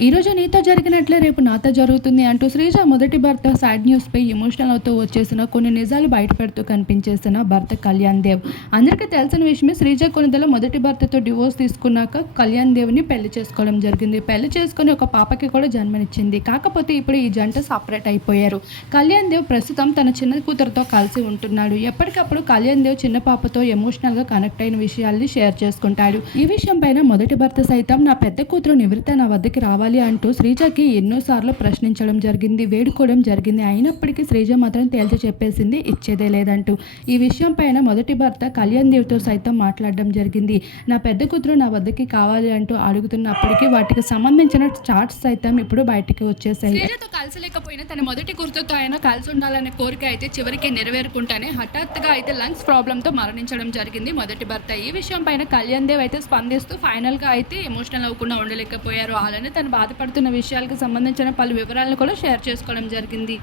ఈ రోజు నీతో జరిగినట్లే రేపు నాతో జరుగుతుంది అంటూ శ్రీజ మొదటి భర్త సాడ్ న్యూస్పై ఎమోషనల్ అవుతూ వచ్చేసిన కొన్ని నిజాలు బయటపెడుతూ కనిపించేసిన భర్త కళ్యాణ్ దేవ్. అందరికీ తెలిసిన విషయమే శ్రీజ కొనుదల మొదటి భర్తతో డివోర్స్ తీసుకున్నాక కళ్యాణ్ దేవ్ని పెళ్ళి చేసుకోవడం జరిగింది. పెళ్ళి చేసుకుని ఒక పాపకి కూడా జన్మనిచ్చింది. కాకపోతే ఇప్పుడు ఈ జంట సపరేట్ అయిపోయారు. కళ్యాణ్ దేవ్ ప్రస్తుతం తన చిన్న కూతురుతో కలిసి ఉంటున్నాడు. ఎప్పటికప్పుడు కళ్యాణ్ దేవ్ చిన్న పాపతో ఎమోషనల్గా కనెక్ట్ అయిన విషయాల్ని షేర్ చేసుకుంటాడు. ఈ విషయం పైన మొదటి భర్త సైతం నా పెద్ద కూతురు నివృత్త నా వద్దకి రావాలి అంటూ శ్రీజకి ఎన్నోసార్లు ప్రశ్నించడం జరిగింది వేడుకోవడం జరిగింది. అయినప్పటికీ శ్రీజ మాత్రం తేల్చి చెప్పేసింది ఇచ్చేదే లేదంటూ. ఈ విషయం పైన మొదటి భర్త కళ్యాణ్ దేవ్తో సైతం మాట్లాడడం జరిగింది. నా పెద్ద కూతురు నా వద్దకి కావాలి అంటూ అడుగుతున్నప్పటికీ వాటికి సంబంధించిన చార్ట్స్ సైతం ఇప్పుడు బయటికి వచ్చేసాయి. శ్రీజతో తన మొదటి గుర్తుతో అయినా కలిసి ఉండాలనే కోరిక అయితే చివరికి నెరవేరుకుంటానే హఠాత్తుగా అయితే లంగ్స్ ప్రాబ్లంతో మరణించడం జరిగింది మొదటి భర్త. ఈ విషయం పైన కళ్యాణ్ దేవ్ అయితే స్పందిస్తూ ఫైనల్గా అయితే ఎమోషనల్ అవ్వకుండా ఉండలేకపోయారు. అలానే తను బాధపడుతున్న విషయాలకు సంబంధించిన పలు వివరాలను కూడా షేర్ చేసుకోవడం జరిగింది.